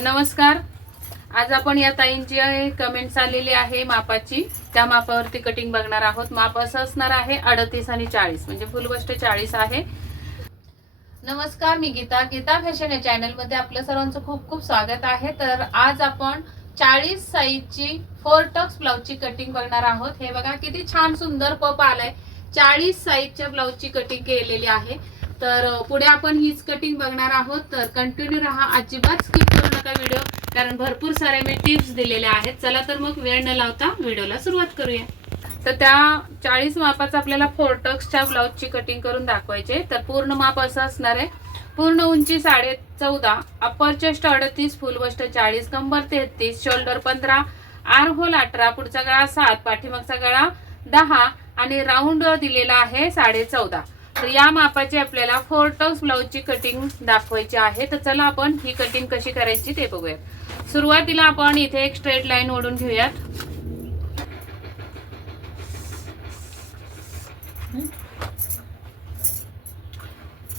नमस्कार. आज आपण या ताईंची कमेंट्स आलेली आहे मापाची, त्या मापावरती कटिंग बघणार आहोत. माप असं असणार आहे 38 आणि 40, म्हणजे फुल बस्ट 40 आहे. नमस्कार, मी गीता फॅशन या चॅनल मध्ये आपलं सर्वांचं खूप खूप स्वागत आहे. तर आज आपण 40 साईजची 4 टक्स ब्लाउजची कटिंग बघणार आहोत. हे बघा किती छान सुंदर पप आलाय. 40 साईजच्या ब्लाउजची कटिंग केलेली आहे. तर पुढे आपण हीच कटिंग बघणार आहोत. तर कंटिन्यू राहा, अजिबात स्किप करू नका व्हिडिओ, कारण भरपूर सारे मी टिप्स दिलेल्या आहेत. चला तर मग वेळ न लावता व्हिडिओला सुरुवात करूया. तर त्या 40 मापाचा आपल्याला 4 टक्सच्या ब्लाउजची कटिंग करून दाखवायचे. तर पूर्ण माप असं असणार आहे. पूर्ण उंची 14.5, अप्पर चेस्ट 38, फुल बस्ट 40, कंबर 33, शोल्डर 15, आर्म होल 18, पुढचा गळा 7, पाठीमागचा गळा 10 आणि राऊंड दिलेला आहे 14.5. तर या मापाची आपल्याला 4 टक्स ब्लाउजची कटिंग दाखवायची आहे. तर चला आपण ही कटिंग कशी करायची ते बघूयात. सुरुवातीला आपण इथे एक स्ट्रेट लाईन ओढून घेऊयात.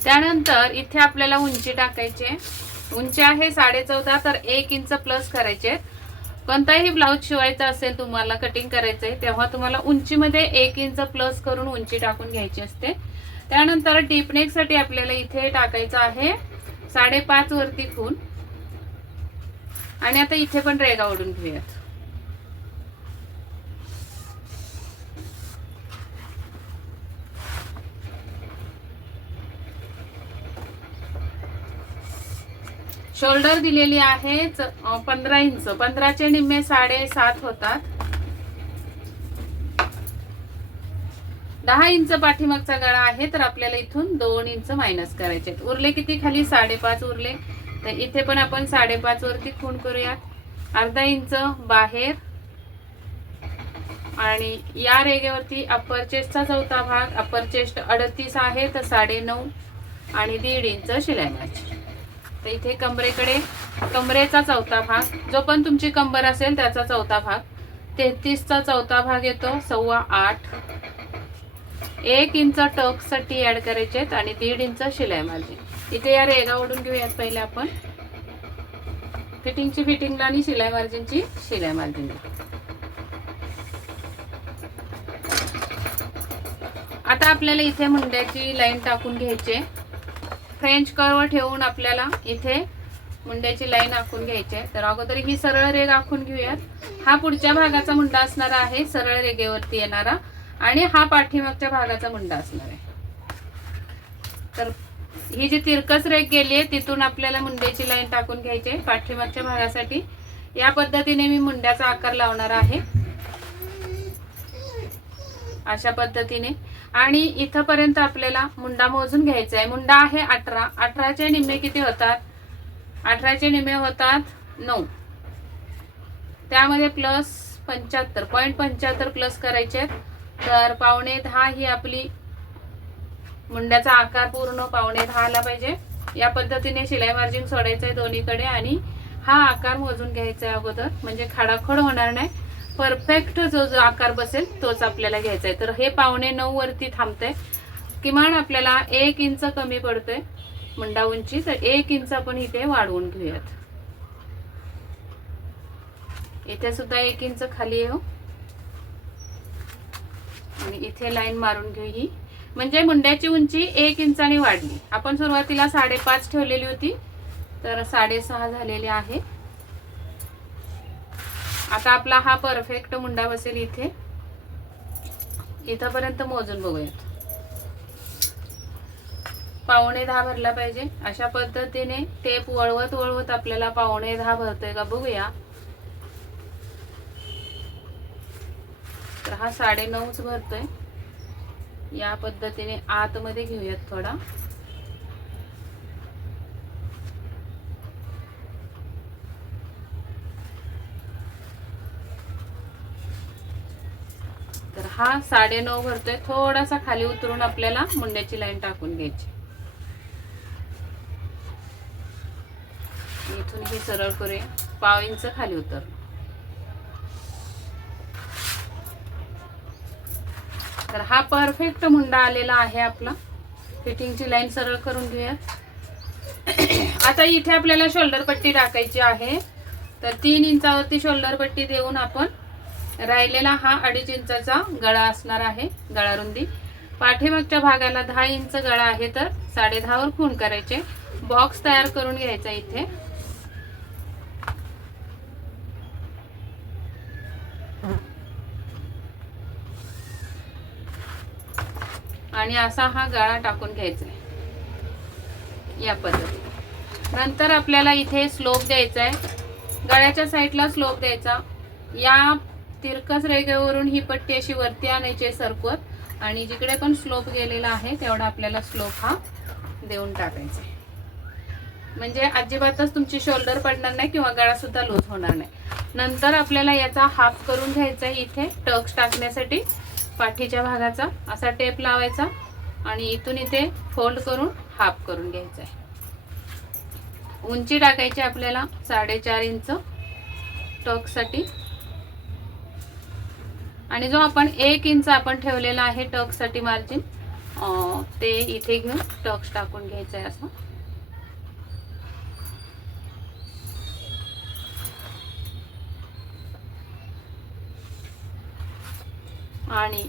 त्यानंतर इथे आपल्याला उंची टाकायची. उंची आहे 14.5, तर 1 इंच प्लस करायचे. कोणताही ब्लाउज शिवायचा असेल, तुम्हाला कटिंग करायचंय, तेव्हा तुम्हाला उंचीमध्ये 1 इंच प्लस करून उंची टाकून घ्यायची असते. त्यानंतर डीप नेक साठी आपल्याला इथे टाकायचं आहे 5.5 वरती खूण. आणि आता इथे पण रेगा ओढून घेऊयात. शोल्डर दिलेली आहे 15 इंच. 15चे निम्मे 7.5 होतात. 10 इंच पाठीमागचा गळा आहे, तर आपल्याला इथून 2 इंच मायनस करायचे. उरले किती? खाली 5.5 उरले. तर इथे पण आपण 5.5 वरती खूण करूयात. अर्धा इंच बाहेर आणि या रेगेवरती अप्पर चेस्टचा चौथा भाग. अप्पर चेस्ट 38 आहे, तर 9.5 आणि 1.5 इंच शिलाई मारायची. तर इथे कमरेचा चौथा भाग, जो पण तुमची कंबर असेल त्याचा चौथा भाग. 33चा चौथा भाग येतो 7.25. 1 इंच टक साठी ऍड करायचे आणि 1.5 इंच शिलाई मार्जिन. इथे या रेगा ओढून घेऊयात. पहिले आपण फिटिंगला आणि शिलाई मार्जिनची शिलाई मार्जिनला. आता आपल्याला इथे मुंड्याची लाईन टाकून घ्यायची. फ्रेंच कर्व ठेवून आपल्याला इथे मुंड्याची लाईन आखून घ्यायची. तर अगोदर ही सरळ रेग आखून घेऊयात. हा पुढच्या भागाचा मुंडा असणार आहे, सरळ रेगेवरती येणारा, आणि हा पाठीमागच्या भागाचा मुंडा असणार आहे. तर ही जी तिरकस रेग गेली आहे, तिथून आपल्याला मुंड्याची लाईन टाकून घ्यायची पाठीमागच्या भागासाठी. या पद्धतीने मी मुंड्याचा आकार लावणार आहे, अशा पद्धतीने. आणि इथपर्यंत आपल्याला मुंडा मोजून घ्यायचा आहे. मुंडा आहे 18. 18चे निम्मे किती होतात? 18चे निम्मे होतात 9. त्यामध्ये प्लस 75 प्लस करायचे. तर 9.25 ही आपली मुंड्याचा आकार पूर्ण 9.25 ला पाहिजे. या पद्धतीने शिलाई मार्जिन सोडायचं आहे दोन्हीकडे आणि हा आकार मोजून घ्यायचा आहे अगोदर, म्हणजे खाडाखोड होणार नाही. परफेक्ट जो आकार बसेल तोच आपल्याला घ्यायचा आहे. तर हे 9.25 वरती थांबतंय. किमान आपल्याला 1 इंच कमी पडतोय मुंडा उंची, तर 1 इंच आपण इथे वाढवून घेऊयात. इथे सुद्धा 1 इंच खाली येऊ आणि इथे लाईन मारून घेऊ ही. म्हणजे मुंड्याची उंची 1 इंचाने वाढली. आपण सुरुवातीला 5.5 ठेवलेली होती, तर 6.5 झालेली आहे. आता आपला हा परफेक्ट मुंडा बसेल. इथपर्यंत मोजून बघूयात. 9.25 भरला पाहिजे. अशा पद्धतीने टेप वळवत आपल्याला 9.25 भरतोय का बघूया. तर हा 9.5 भरतोय. या पद्धतीने आतमध्ये घेऊयात थोडा. तर हा 9.5 भरतोय. थोडासा खाली उतरून आपल्याला मुंड्याची लाईन टाकून घ्यायची. इथून हे सरळ करूया. 1/2 इंच खाली उतर. तर हा परफेक्ट मुंडा आलेला आहे आपला. फिटिंगची लाईन सरळ करून घेऊया. आता इथे आपल्याला शोल्डर पट्टी टाकायची आहे, तर 3 इंचावरती शोल्डर पट्टी देऊन आपण राहिलेला हा 2.5 इंचाचा गळा असणार आहे, गळा रुंदी. पाठीमागच्या भागाला 10 इंच गळा आहे, तर 10.5 वर खूण करायचे. बॉक्स तयार करून घ्यायचा इथे. आणि असा हा गळा टाकून घ्यायचा आहे या पद्धतीने. नंतर आपल्याला इथे स्लोप द्यायचा आहे, गळ्याच्या साईडला स्लोप द्यायचा. या तिरकस रेघेवरून ही पट्टी अशी वरती आणायची सरकवत, आणि जिकडे पण स्लोप गेलेला आहे तेवढा आपल्याला स्लोप हा देऊन टाकायचा, म्हणजे अजिबातच तुमची शोल्डर पडणार नाही किंवा गळा सुद्धा लूज होणार नाही. नंतर आपल्याला याचा हाफ करून घ्यायचा आहे. इथे टक्स टाकण्यासाठी पाठीच्या भागाचा असा टेप लावायचा आणि इथून इथे फोल्ड करून हाफ करून घ्यायचा आहे. उंची टाकायची आपल्याला 4.5 इंच टक्ससाठी, आणि जो आपण 1 इंच आपण ठेवलेला आहे टक्ससाठी मार्जिन, ते इथे घेऊन टक्स टाकून घ्यायचं आहे असं. आणि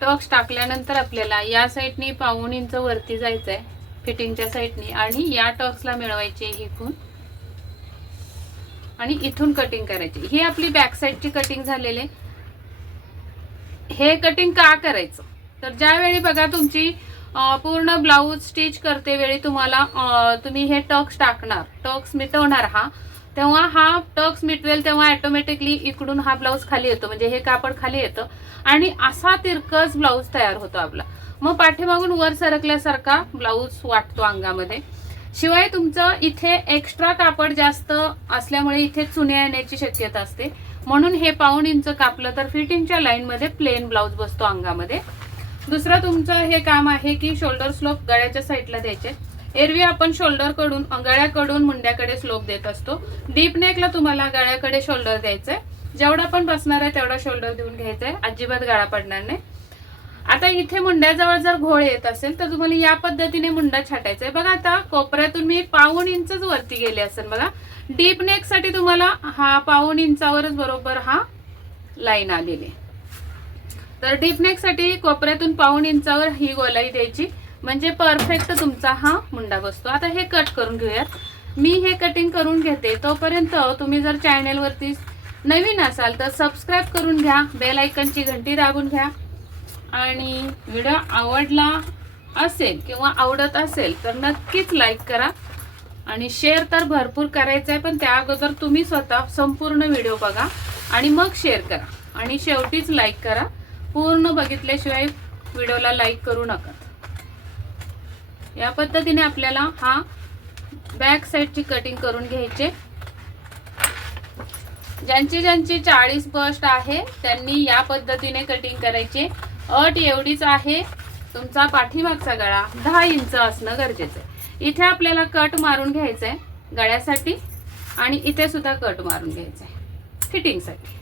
टक्स टाकल्यानंतर आपल्याला या साईडनी 1.5 इंच वरती जायचं आहे फिटिंगच्या साईडनी, आणि या टक्सला मिळवायचे ही खूण आणि इथून कटिंग करायची. ही आपली बॅक साईडची कटिंग झालेली. हे कटिंग का करायचं, तर ज्यावेळी बघा तुमची पूर्ण ब्लाऊज स्टिच करते वेळी तुम्ही हे टक्स टाकणार, टक्स मिटवणार हा, तेव्हा हा टक्स मिटवेल तेव्हा ऑटोमॅटिकली इकडून हा ब्लाऊज खाली येतो, म्हणजे हे कापड खाली येतं आणि असा तिरकस ब्लाऊज तयार होतो आपला. मग पाठीमागून वर सरकल्यासारखा ब्लाऊज वाटतो अंगामध्ये. शिवाय तुमचं इथे एक्स्ट्रा कापड जास्त असल्यामुळे इथे चुन्या येण्याची शक्यता असते, म्हणून हे 1.5 इंच कापलं तर फिटिंगच्या लाईन मध्ये प्लेन ब्लाऊज बसतो अंगामध्ये. दुसरं तुमचं हे काम आहे की शोल्डर स्लोप गळ्याच्या साईडला द्यायचे. एरवी आपण शोल्डर कडून गळ्याकडून मुंड्याकडे स्लोप देत असतो. डीप नेकला तुम्हाला गळ्याकडे शोल्डर द्यायचंय, जेवढा पण बसणार आहे तेवढा शोल्डर देऊन घ्यायचा आहे, अजिबात गळा पडणार नाही. आता इथे मुंड्याजवळ जर घोळ येत असेल तर तुम्हाला या पद्धतीने मुंडा छाटायचा आहे. बघा आता कोपऱ्यातून मी 1.5 इंचच वरती गेले असेल बघा. डीप नेक साठी तुम्हाला हा 1.5 इंचावरच बरोबर हा लाईन आलेली. तर डीप नेक साठी कोपऱ्यातून 1.5 इंचावर ही गोलाई द्यायची, म्हणजे परफेक्ट तुमचा हा मुंडा बसतो. आता हे कट करून घेऊयात. मी हे कटिंग करून घेते, तोपर्यंत तुम्ही जर चॅनल वरती नवीन असाल तर सबस्क्राईब करून घ्या, बेल आयकॉनची घंटी दाबून घ्या, आणि व्हिडिओ आवडला असेल किंवा आवडत असेल तर नक्कीच लाईक करा, आणि शेअर तर भरपूर करायचं आहे, पण त्या अगोदर तुम्ही स्वतः संपूर्ण व्हिडिओ बघा आणि मग शेअर करा, आणि शेवटीच लाईक करा. पूर्ण बघितल्याशिवाय व्हिडिओला लाईक करू नका. या पद्धतीने आपल्याला हा बॅक साईडची कटिंग करून घ्यायचे. ज्यांची 40 बस्ट आहे त्यांनी या पद्धतीने कटिंग करायचे. अट एवढीच आहे, तुमचा पाठीमागचा गळा 10 इंच असणं गरजेचं आहे. इथे आपल्याला कट मारून घ्यायचंय गळ्यासाठी, आणि इथे सुद्धा कट मारून घ्यायचंय फिटिंगसाठी.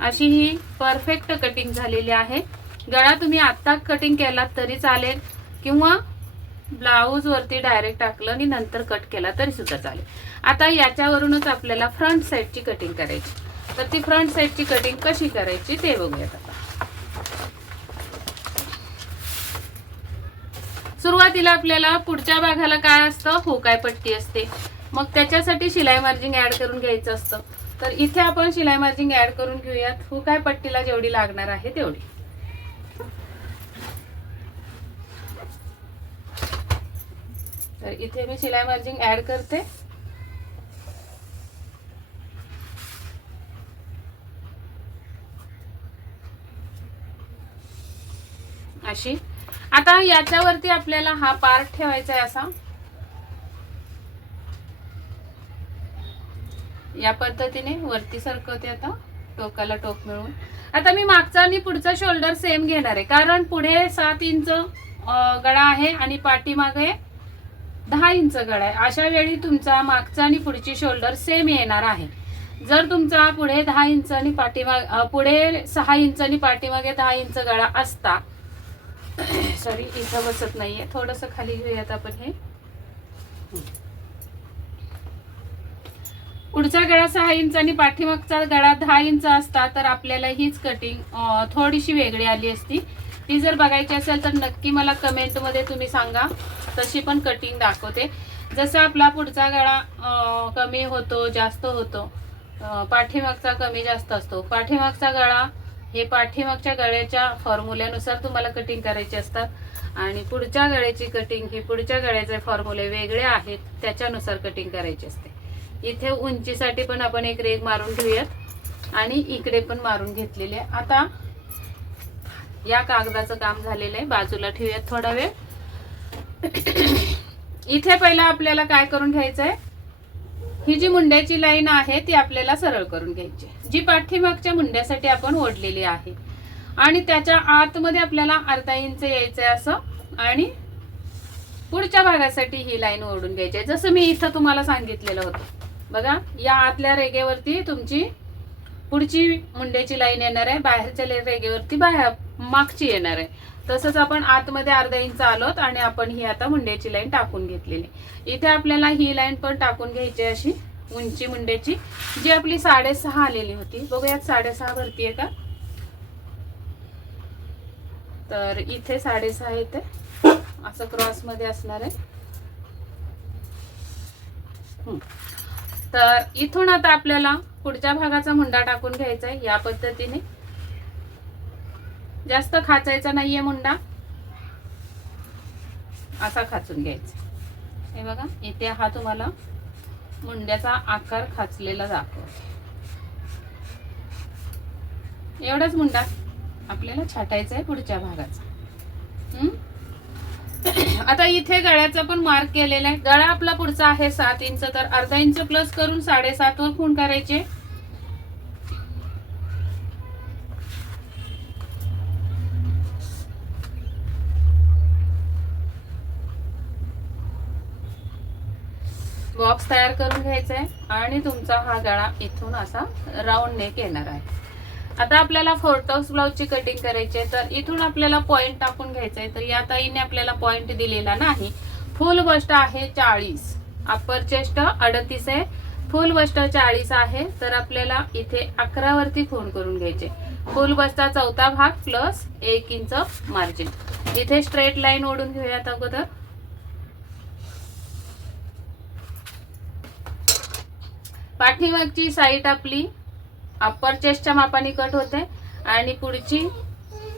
अशी ही परफेक्ट कटिंग झालेली आहे. गळा तुम्ही आत्ता कटिंग केला तरी चालेल, किंवा ब्लाऊज वरती डायरेक्ट टाकलं आणि नंतर कट केला तरी सुद्धा चालेल. आता याच्यावरूनच आपल्याला फ्रंट साईडची कटिंग करायची. तर ती फ्रंट साईडची कटिंग कशी करायची ते बघूयात. आता सुरुवातीला आपल्याला पुढच्या भागाला काय असतं, हुकाय पट्टी असते, मग त्याच्यासाठी शिलाई मार्जिंग ऍड करून घ्यायचं असतं. तर इथे आपण शिलाई मार्जिंग ऍड करून घेऊयात, हुकाय पट्टीला जेवढी लागणार आहे तेवढी. तर इथे मी शिलाई मार्जिंग ऍड करते. अशी आता याच्यावरती आपल्याला हा पार्ट ठेवायचा आहे, असा या पद्धतीने वरती सरकवते. आता टोकाला टोक मिळून आता मी मागचा आणि पुढचा शोल्डर सेम घेणार आहे, कारण पुढे 7 इंच गळा आहे आणि पाठीमागे 10 इंच गळा आहे. अशा वेळी तुमचा मागचा आणि पुढची शोल्डर सेम येणार आहे. जर तुमचा पुढे 10 इंच आणि पुढे 6 इंच आणि पाठीमागे 10 इंच गळा असता, सॉरी इथं बसत नाहीये, थोडंसं खाली घेऊयात आपण हे. पुढचा गळा 6 इंच आणि पाठीमागचा गळा 10 इंच असता तर आपल्याला हीच कटिंग थोडीशी वेगळी आली असती. ती जर बघायची असेल तर नक्की मला कमेंटमध्ये तुम्ही सांगा, तशी पण कटिंग दाखवते. जसं आपला पुढचा गळा कमी होतो जास्त होतो, पाठीमागचा कमी जास्त असतो. पाठीमागचा गळा हे पाठीमागच्या गळ्याच्या फॉर्म्युल्यानुसार तुम्हाला कटिंग करायची असतात आणि पुढच्या गळ्याची कटिंग ही पुढच्या गळ्याचे फॉर्म्युले वेगळे आहेत त्याच्यानुसार कटिंग करायची असते. इथे उंचीसाठी पण आपण एक रेघ मारून घेऊयात आणि इकडे पण मारून घेतलेले. आता या कागदाचं काम झालेलं आहे, बाजूला ठेवूयात थोडा वेळ. इथे पहिला आपल्याला काय करून घ्यायचं आहे, ही जी मुंड्याची लाईन आहे ती आपल्याला सरळ करून घ्यायची, जी पाठीमागच्या मुंड्यासाठी आपण ओढलेली आहे. आणि त्याच्या आतमध्ये आपल्याला अर्धा इंच यायचंय असं आणि पुढच्या भागासाठी ही लाईन ओढून घ्यायची आहे, जसं मी इथं तुम्हाला सांगितलेलं होतं. बघा, या आतल्या रेघेवरती तुमची पुढची मुंड्याची लाईन येणार आहे, बाहेरच्या रेघेवरती मागची येणार आहे. तसंच आपण आतमध्ये अर्धा इंच आलोत आणि आपण ही आता मुंड्याची लाईन टाकून घेतलेली. इथे आपल्याला ही लाईन पण टाकून घ्यायची अशी उंची मुंड्याची, जी आपली 6.5 आलेली होती. बघूयात 6.5 भरती आहे का, तर इथे 6.5 येते, असं क्रॉस मध्ये असणार आहे. तर इथून आता आपल्याला पुढच्या भागाचा मुंडा टाकून घ्यायचा आहे या पद्धतीने. जास्त खाचायचा नाहीये मुंडा, असा खाचून घ्यायचा. हे बघा, इथे हा तुम्हाला मुंड्याचा आकार खाचलेला दाखवतो. एवढाच मुंडा आपल्याला छाटायचा आहे पुढच्या भागाचा. आता इथे गळ्याचा पण मार्क केलेला आहे. गळा आपला पुढचा आहे 7 इंच, तर अर्धा इंच प्लस करून 7.5 वर खूण करायचे. बॉक्स तयार करून घ्यायचा आहे आणि तुमचा हा गळा इथून असा राऊंड नेक येणार आहे. आता आपल्याला 4 टक्स ब्लाउजची कटिंग करायची आहे, तर इथून आपल्याला पॉइंट टाकून घ्यायचा आहे. तर या ताईने आपल्याला पॉइंट दिलेला नाही. फुल बस्ट आहे 40, अप्पर चेस्ट 38 आहे, फुल बस्ट 40 आहे. तर आपल्याला इथे 11 वरती खूण करून घ्यायचे. फुल बस्टचा चौथा भाग प्लस 1 इंच मार्जिन. इथे स्ट्रेट लाईन ओढून घेऊयात अगोदर. पाठीमागची साईड आपली अप्पर चेस्टच्या मापाने कट होते आणि पुढची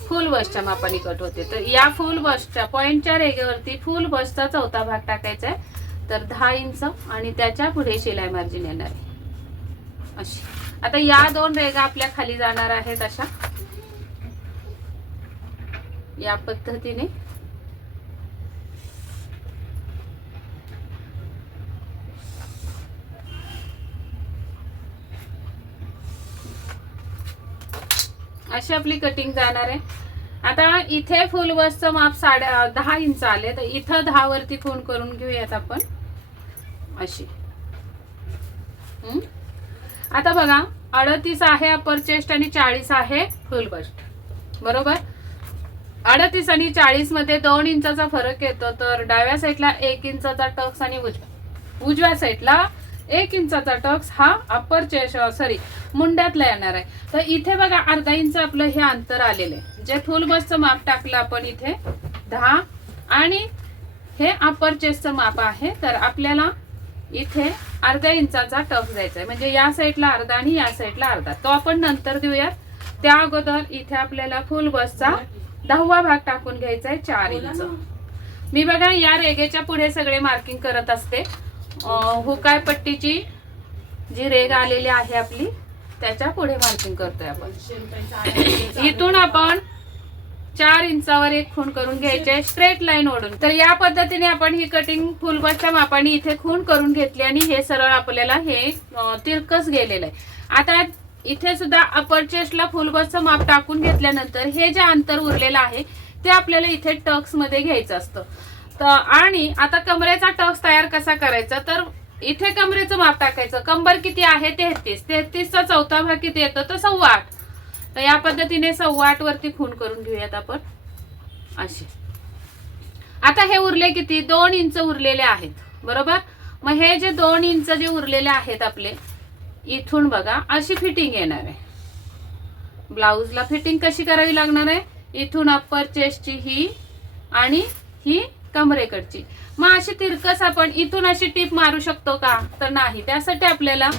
फुल बस्टच्या मापाने कट होते. तर या फुल बस्टच्या पॉइंटच्या रेघेवरती फुल बस्टचा चौथा भाग टाकायचा आहे, तर 10 इंच आणि त्याच्या पुढे शिलाई मार्जिन येणार आहे अशी. आता या 2 रेघा आपल्या खाली जाणार आहेत अशा या पद्धतीने. अशी आपली कटिंग जाणार आहे. आता इथे फुल बसचं माप 10 इंच आले, तर इथं 10 वरती खूण करून घेऊयात आपण अशी. आता बघा, 38 आहे अप्पर चेस्ट आणि 40 आहे फुल बस्ट, बरोबर. 38 आणि 40 मध्ये 2 इंचाचा फरक येतो. तर डाव्या साईडला 1 इंचाचा टक्स आणि उजव्या साईडला 1 इंचाचा टक्स हा अप्पर चेस्ट मुंड्यातला येणार आहे. तर इथे बघा अर्धा इंच आपलं हे अंतर आलेलं आहे. जे फुल बसचं माप टाकलं आपण इथे 10 आणि हे अप्पर चेस्टचं माप आहे, तर आपल्याला इथे अर्ध्या इंचाचा टक्स द्यायचा आहे. म्हणजे या साईडला अर्धा आणि या साईडला अर्धा, तो आपण नंतर देऊयात. त्या अगोदर इथे आपल्याला फुल बसचा 10वा भाग टाकून घ्यायचा आहे 4 इंच. मी बघा या रेघेच्या पुढे सगळे मार्किंग करत असते. हुकाय पट्टीची जी रेघ आलेली आहे आपली त्याच्या पुढे मार्किंग करतोय आपण. इथून आपण 4 इंचावर एक खूण करून घ्यायचे स्ट्रेट लाईन ओढून. तर या पद्धतीने आपण ही कटिंग फुल बसच्या मापाने इथे खूण करून घेतली आणि हे सरळ आपल्याला हे तिरकस गेलेलं आहे. आता इथे सुद्धा अपर चेस्टला फुल बसचं माप टाकून घेतल्यानंतर हे जे अंतर उरलेलं आहे ते आपल्याला इथे टक्स मध्ये घ्यायचं असतं. तर आणि आता कमरेचा टक्स तयार कसा करायचा, तर इथे कमरेचं माप टाकायचं. कंबर किती आहे 33, 33चा चौथा भाग किती येतो तर 8.25. तर या पद्धतीने 8.25 वरती खूण करून घेऊयात आपण अशी. आता हे उरले किती 2 इंच उरलेले आहेत, बरोबर. मग हे जे 2 इंच जे उरलेले आहेत आपले इथून बघा अशी फिटिंग येणार आहे. ब्लाउजला फिटिंग कशी करावी लागणार आहे, इथून अप्पर चेस्टची ही आणि ही कमरेकडची. मग अशी तिरकस आपण इथून अशी टीप मारू शकतो का, तर नाही. त्यासाठी आपल्याला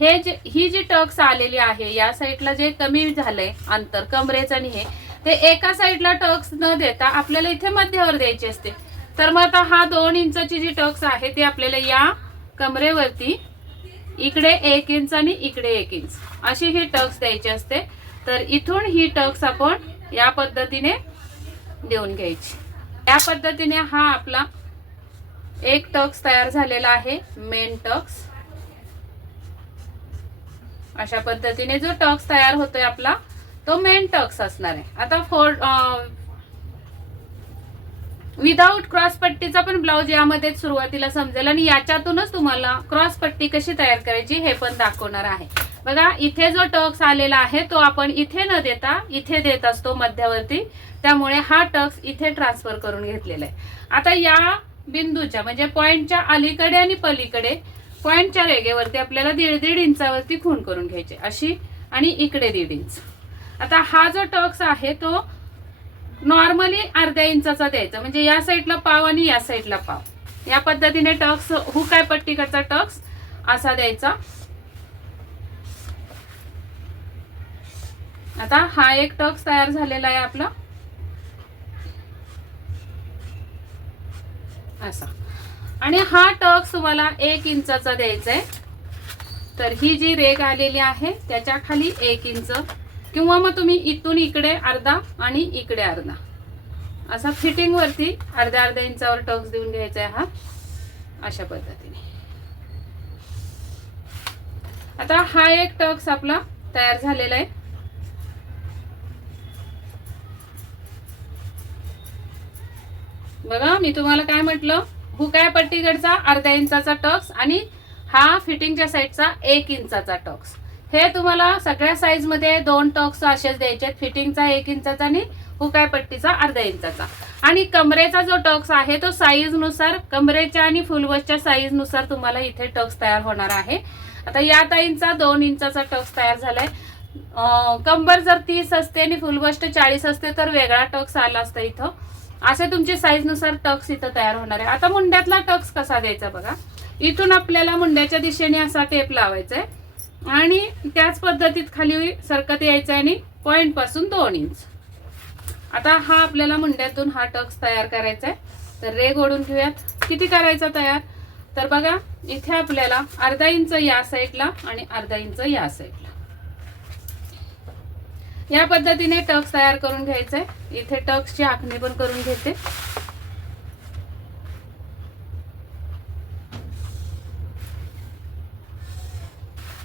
ही जी टक्स आलेली आहे या साईडला जे कमी झालंय अंतर कमरेचं आणि हे ते एका साईडला टक्स न देता आपल्याला इथे मध्यावर द्यायची असते. तर मग आता हा 2 इंचाची जी टक्स आहे ती आपल्याला या कमरेवरती इकडे 1 इंच आणि इकडे 1 इंच अशी ही टक्स द्यायची असते. तर इथून ही टक्स आपण या पद्धतीने देऊन घ्यायची. या पद्धतीने हा आपला एक टक्स तयार झालेला आहे, मेन टक्स. अशा पद्धतीने जो टक्स तयार होतोय आपला तो मेन टक्स असणार आहे. आता विदाउट क्रॉस पट्टीचा पण ब्लाउज यामध्ये सुरुवातीला समजेल आणि याच्यातूनच तुम्हाला क्रॉस पट्टी कशी तयार करायची हे पण दाखवणार आहे. बघा इथे जो टक्स आलेला आहे तो आपण इथे न देता इथे देत असतो मध्यावरती, त्यामुळे हा टक्स इथे ट्रान्सफर करून घेतलेला आहे. आता या बिंदूच्या म्हणजे पॉइंटच्या अलीकडे आणि पलीकडे पॉइंटच्या रेगेवरती आपल्याला 1.5 इंचावरती खूण करून घ्यायची अशी आणि इकडे 1.5 इंच. आता हा जो टक्स आहे तो नॉर्मली अर्ध्या इंचाचा द्यायचा, म्हणजे या साईडला पाव आणि या साईडला पाव. या पद्धतीने टक्स हुक आहे पट्टीकडचा टक्स असा द्यायचा. आता हा एक टक्स तयार झालेला आहे आपला असा, आणि हा टक्स तुम्हाला 1 इंचाचा द्यायचा आहे. तर ही जी रेग आलेली आहे त्याच्या खाली 1 इंच किंवा मग तुम्ही इथून इकडे अर्धा आणि इकडे अर्धा असा फिटिंग वरती अर्ध्या इंचावर टक्स देऊन घ्यायचा आहे हा अशा पद्धतीने. आता हा एक टक्स आपला तयार झालेला आहे. बघा मी तुम्हाला काय म्हटलं, हुकाय पट्टीकडचा अर्ध्या इंचाचा टक्स आणि हा फिटिंगच्या साईडचा 1 इंचाचा टक्स. हे तुम्हाला सगळ्या साईज मध्ये 2 टक्स असेच द्यायचे, फिटिंगचा 1 इंचाचा आणि हुकाय पट्टीचा अर्ध्या इंचाचा. आणि कमरेचा जो टक्स आहे तो साईज नुसार कमरेच्या आणि फुलवसच्या साईज नुसार तुम्हाला इथे टक्स तयार होणार आहे. आता या ताईंचा 2 इंचाचा टक्स तयार झालाय. कंबर जर 30 असते आणि फुलवस्ट 40 असते तर वेगळा टक्स आला असता इथं. असे तुमची साईज नुसार टक्स इथं तयार होणार आहे. आता मुंड्यातला टक्स कसा द्यायचा बघा, इथून आपल्याला मुंड्याच्या दिशेने असा टेप लावायचा आहे आणि त्याच पद्धतीत खाली सरकत यायचं आणि पॉइंट पासून 2 इंच. आता हा आपल्याला मुंड्यातून हा टक्स तयार करायचा आहे. तर रेग ओढून घेऊयात. किती करायचा तयार, तर बघा इथे आपल्याला अर्धा इंच या साईडला आणि अर्धा इंच या साईडला या पद्धतीने टक्स तयार करून घ्यायचंय. इथे टक्सची आखणी पण करून घेते.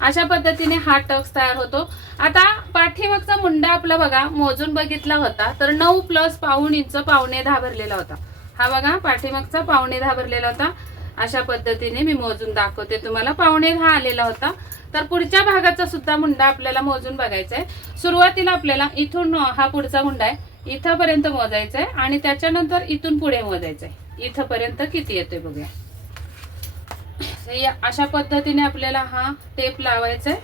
अशा पद्धतीने हा टक्स तयार होतो. आता पाठीमागचा मुंडा आपला बघा मोजून बघितला होता तर 9 + पाऊण इंच 9.5 भरलेला होता. हा बघा पाठीमागचा 9.5 भरलेला होता. अशा पद्धतीने मी मोजून दाखवते तुम्हाला 9.5 आलेला होता. तर पुढच्या भागाचा सुद्धा मुंडा आपल्याला मोजून बघायचा आहे. सुरुवातीला आपल्याला इथून हा पुढचा मुंडा आहे इथपर्यंत मोजायचा आहे आणि त्याच्यानंतर इथून पुढे मोजायचं आहे इथपर्यंत किती येतोय बघूया. अशा पद्धतीने आपल्याला हा टेप लावायचा आहे.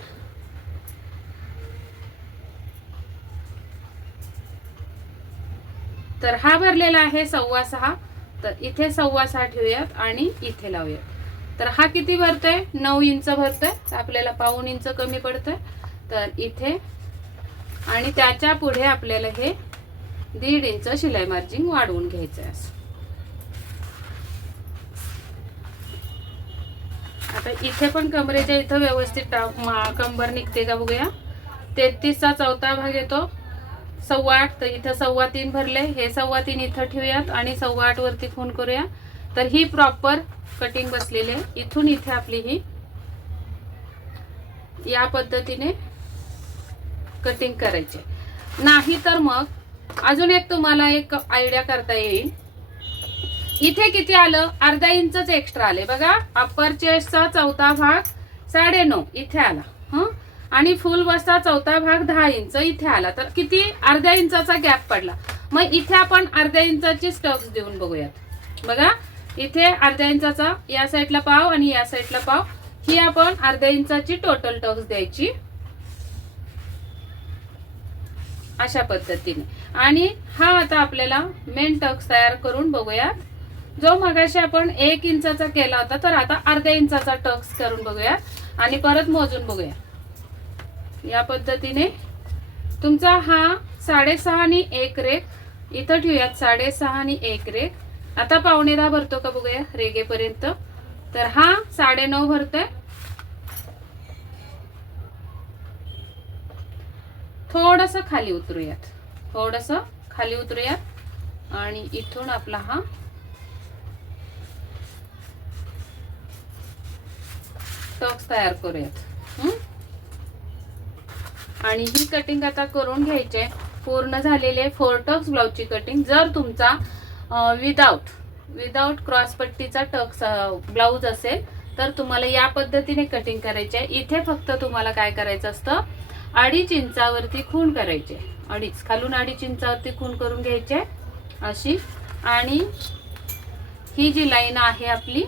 तर हा भरलेला आहे 6.25, तर इथे 6.25 ठेवूयात आणि इथे लावूयात. तर हा किती भरतोय 9 इंच भरतोय, आपल्याला पाऊण इंच कमी पडतोय. तर इथे आणि त्याच्या पुढे आपल्याला हे 1.5 इंच शिलाई मार्जिन वाढवून घ्यायचं आहे. आता इथे पण कमरेच्या इथं व्यवस्थित कंबर निघते का बघूया. 33चा 4था भाग येतो 8.25, तर इथं 3.25 भरले. हे 3.25 इथं ठेवूयात आणि 8.25 वरती खूण करूया. तर ही प्रॉपर कटिंग बसलेली आहे. इथून इथे आपली ही या पद्धतीने कटिंग करायची. नाही तर मग अजून एक तुम्हाला एक आयडिया करता येईल. इथे किती आलं, अर्धा इंचच एक्स्ट्रा आले बघा. अप्पर चेस्टचा 4था भाग 9.5 इथे आला आणि फुल बसचा 4था भाग 10 इंच इथे आला. तर किती अर्ध्या इंचाचा गॅप पडला. मग इथे आपण अर्ध्या इंचाची स्टक्स देऊन बघूयात. बघा इथे अर्ध्या इंचाचा या साईडला पाव आणि या साईडला पाव ही आपण अर्ध्या इंचाची टोटल टक्स द्यायची अशा पद्धतीने. आणि हा आता आपल्याला मेन टक्स तयार करून बघूया. जो मगाशी आपण 1 इंचाचा केला होता, तर आता अर्ध्या इंचाचा टक्स करून बघूया आणि परत मोजून बघूया. या पद्धतीने तुमचा हा 6.5 आणि 1 रेघ इथं ठेवूयात. 6.5 आणि 1 रेघ. आता 9.25 भरतो का बघूया रेघेपर्यंत. तर हा 9.5 भरतोय. थोडस खाली उतरूयात, थोडस खाली उतरूयात आणि इथून आपला हा टक्स तयार करूयात. आणि ही कटिंग आता करून घ्यायची. पूर्ण झालेले 4 टक्स ब्लाउजची कटिंग. जर तुमचा विदाउट क्रॉस पट्टीचा टक्स ब्लाउज असेल तर तुम्हाला या पद्धतीने कटिंग करायची आहे. इथे फक्त तुम्हाला काय करायचं असतं, 2.5 इंचावरती खूण करायचे. खालून 2.5 इंचावरती खूण करून घ्यायचे अशी. आणि ही जी लाईन आहे आपली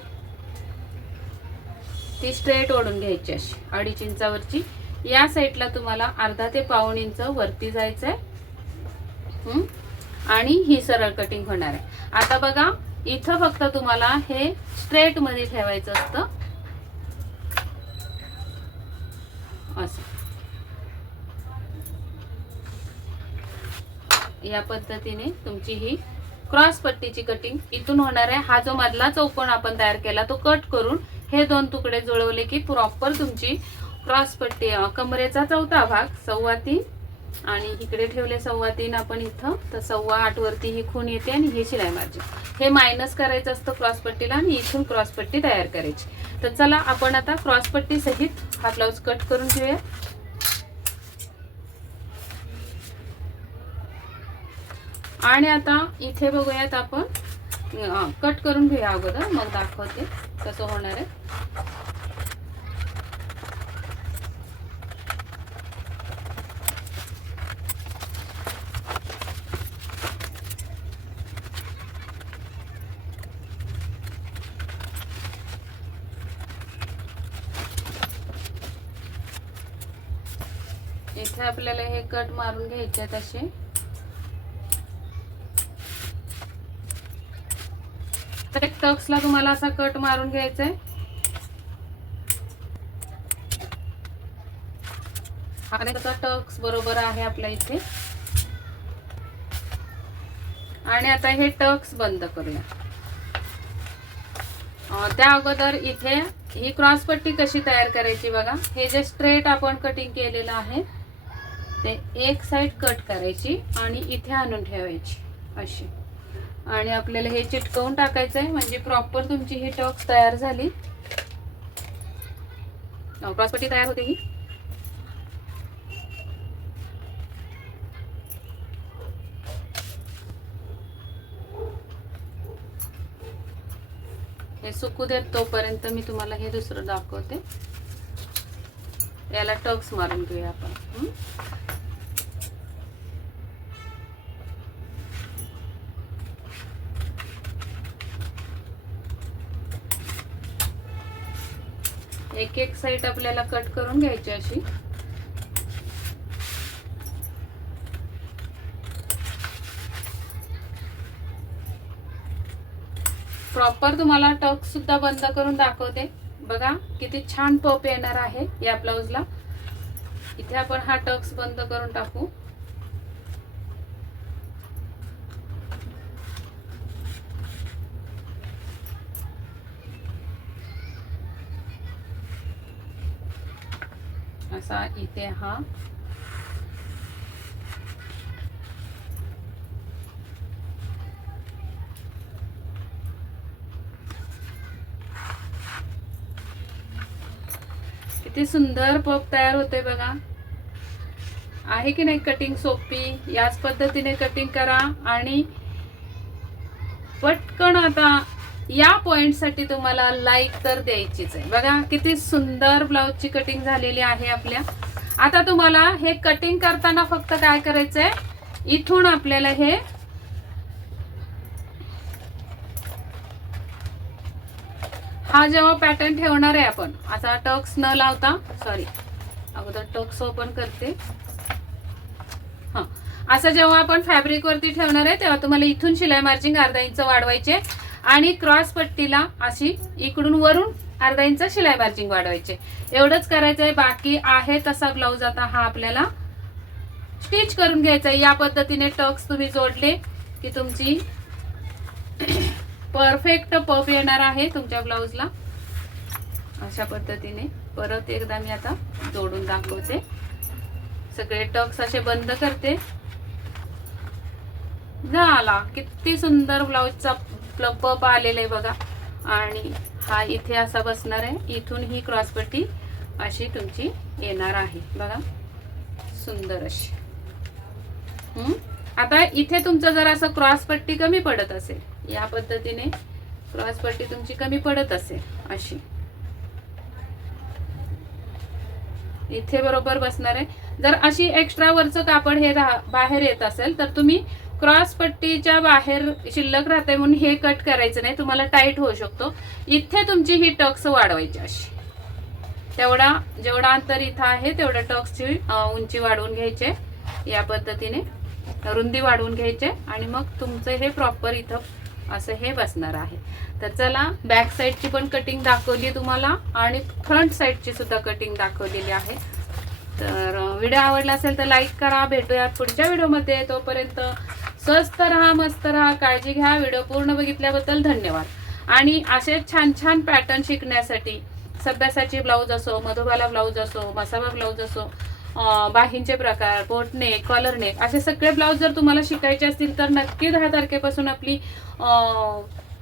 ती स्ट्रेट ओढून घ्यायची अशी 2.5 इंचावरची. या साईडला तुम्हाला अर्धा ते पाऊण इंच वरती जायचंय आणि ही सरळ कटिंग होणार आहे. आता बघा इथं फक्त तुम्हाला हे स्ट्रेट मध्ये ठेवायचं असतं असं. या पद्धतीने तुमची ही क्रॉस पट्टीची कटिंग इथून होणार आहे. हा जो मधला चौकोन आपण तयार केला तो कट करून हे 2 तुकडे जुळवले की प्रॉपर तुमची क्रॉस पट्टी. कमरेचा चौथा भाग 3.25 आणि इकडे ठेवले 3.25 आपण इथं, तर 8.25 वरती ही खूण येते आणि हे शिलाई मार्जिन. हे मायनस करायचं असतं क्रॉस पट्टीला आणि इथून क्रॉस पट्टी तयार करायची. तर चला आपण आता क्रॉस पट्टी सहित हा ब्लाउज कट करून घेऊया. आणि आता इथे बघूयात आपण कट करून घेऊया अगोदर, मग दाखवते कसं होणार आहे. इथे आपल्याला हे कट मारून घ्यायचे आहेत असे. प्रत्येक टक्सला तुम्हाला असा कट मारून घ्यायचा आहे. हा त्याचा टक्स बरोबर आहे आपल्या इथे. आणि आता हे टक्स बंद करूया. त्या अगोदर इथे ही क्रॉस पट्टी कशी तयार करायची बघा. हे जे स्ट्रेट आपण कटिंग केलेलं आहे ते एक साइड कट करायची आणि इथे आणून ठेवायची अशी. आणि आपल्याला हे चिटकवून टाकायचं आहे म्हणजे प्रॉपर तुमची ही टक्स तयार झाली. क्रॉस पट्टी तयार होते ही. हे सुकू देत तोपर्यंत मी तुम्हाला हे दुसरं दाखवते. याला टक्स मारून घेऊया आपण. एक एक साइड आपल्याला कट करून घ्यायची अशी. प्रॉपर तुम्हाला टक्स सुद्धा बंद करून दाखवते. बघा किती छान पप येणार आहे या ब्लाउजला. इथे आपण हा टक्स बंद करून टाकू. असा इथे हा किती सुंदर पप तयार होते बघा. आहे की नाही कटिंग सोपी. याच पद्धतीने कटिंग करा आणि पटकन. आता या पॉइंट साठी तुम्हाला लाईक तर द्यायचीच आहे. बघा किती सुंदर ब्लाउजची कटिंग झालेली आहे आपल्या. आता तुम्हाला हे कटिंग करताना फक्त काय करायचंय, इथून आपल्याला हे हा जेव्हा पॅटर्न ठेवणार आहे आपण असा टक्स न लावता, सॉरी अगोदर टक्स ओपन करते. हा, असं जेव्हा आपण फॅब्रिक वरती ठेवणार आहे तेव्हा तुम्हाला इथून शिलाई मार्जिंग अर्धा इंच वाढवायचे आणि क्रॉस पट्टीला अशी इकडून वरून अर्धा इंच शिलाई मार्जिंग वाढवायचे. एवढंच करायचंय. बाकी आहे तसा ब्लाऊज आता हा आपल्याला स्टिच करून घ्यायचा. या पद्धतीने टक्स तुम्ही जोडले की तुमची परफेक्ट पफ येणार आहे तुमच्या ब्लाऊजला. अशा पद्धतीने परत एकदा मी आता जोडून दाखवते. सगळे टक्स असे बंद करते. झाला, किती सुंदर ब्लाऊजचा पफ आलेला आहे बघा. आणि हा इथे असा बसणार आहे. इथून ही क्रॉसपट्टी अशी तुमची येणार आहे बघा, सुंदर अशी. आता इथे तुमचं जर असं क्रॉसपट्टी कमी पडत असेल, या पद्धतीने क्रॉसपट्टी तुमची कमी पडत असेल अशी, इथे बरोबर बसणार आहे. जर अशी एक्स्ट्रा वरचं कापड हे बाहेर येत असेल तर तुम्ही क्रॉस पट्टीच्या बाहेर शिल्लक राहते म्हणून हे कट करायचं नाही, तुम्हाला टाईट होऊ शकतो. इथे तुमची ही टक्स वाढवायची अशी. जेवढा अंतर इथं आहे तेवढ्या टक्सची उंची वाढवून घ्यायचे. या पद्धतीने रुंदी वाढवून घ्यायचे आणि मग तुमचं हे प्रॉपर इथं असं हे बसणार आहे. तर चला, बॅक साईडची पण कटिंग दाखवली तुम्हाला आणि फ्रंट साईडची सुद्धा कटिंग दाखवलेली आहे. तर व्हिडिओ आवडला असेल तर लाईक करा. भेटूयात पुढच्या व्हिडिओमध्ये. तोपर्यंत स्वस्त राहा, मस्त राहा, काळजी घ्या. व्हिडिओ पूर्ण बघितल्याबद्दल धन्यवाद. आणि असे छान छान पॅटर्न शिकण्यासाठी सभ्यासाची ब्लाऊज असो, मधुबाला ब्लाऊज असो, मसाबा ब्लाऊज असो, बाहींचे प्रकार, बोटनेक, कॉलर नेक, असे सगळे ब्लाऊज जर तुम्हाला शिकायचे असतील तर नक्की 10 तारखेपासून आपली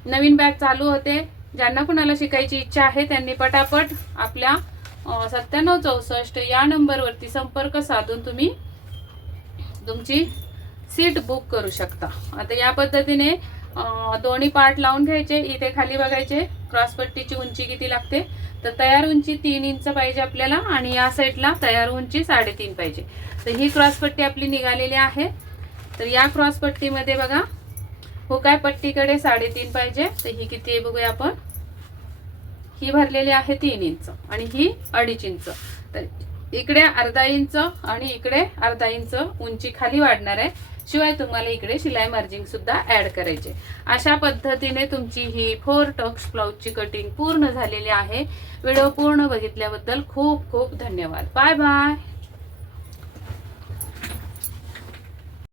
नवीन बॅच चालू होते. ज्यांना कुणाला शिकायची इच्छा आहे त्यांनी पटापट आपल्या 9764 या नंबरवरती संपर्क साधून तुम्ही तुमची सीट बुक करू शकता. आता या पद्धतीने दोन्ही पार्ट लावून घ्यायचे. इथे खाली बघायचे क्रॉसपट्टीची उंची किती लागते. तर तयार उंची 3 इंच पाहिजे आपल्याला आणि या साईडला तयार उंची 3.5 पाहिजे. तर ही क्रॉसपट्टी आपली निघालेली आहे. तर या क्रॉसपट्टीमध्ये बघा हुकाय पट्टीकडे 3.5 पाहिजे. तर ही किती आहे बघूया आपण. ही भरलेली आहे 3 इंच आणि ही 2.5 इंच. तर इकडे अर्धा इंच आणि इकडे अर्धा इंच उंची खाली वाढणार आहे. शिवाय तुम्हाला इकडे शिलाई मार्जिंग सुद्धा ऍड करायचे. अशा पद्धतीने तुमची ही 4 टक्स ब्लाऊजची कटिंग पूर्ण झालेली आहे. व्हिडिओ पूर्ण बघितल्याबद्दल खूप खूप धन्यवाद. Bye bye.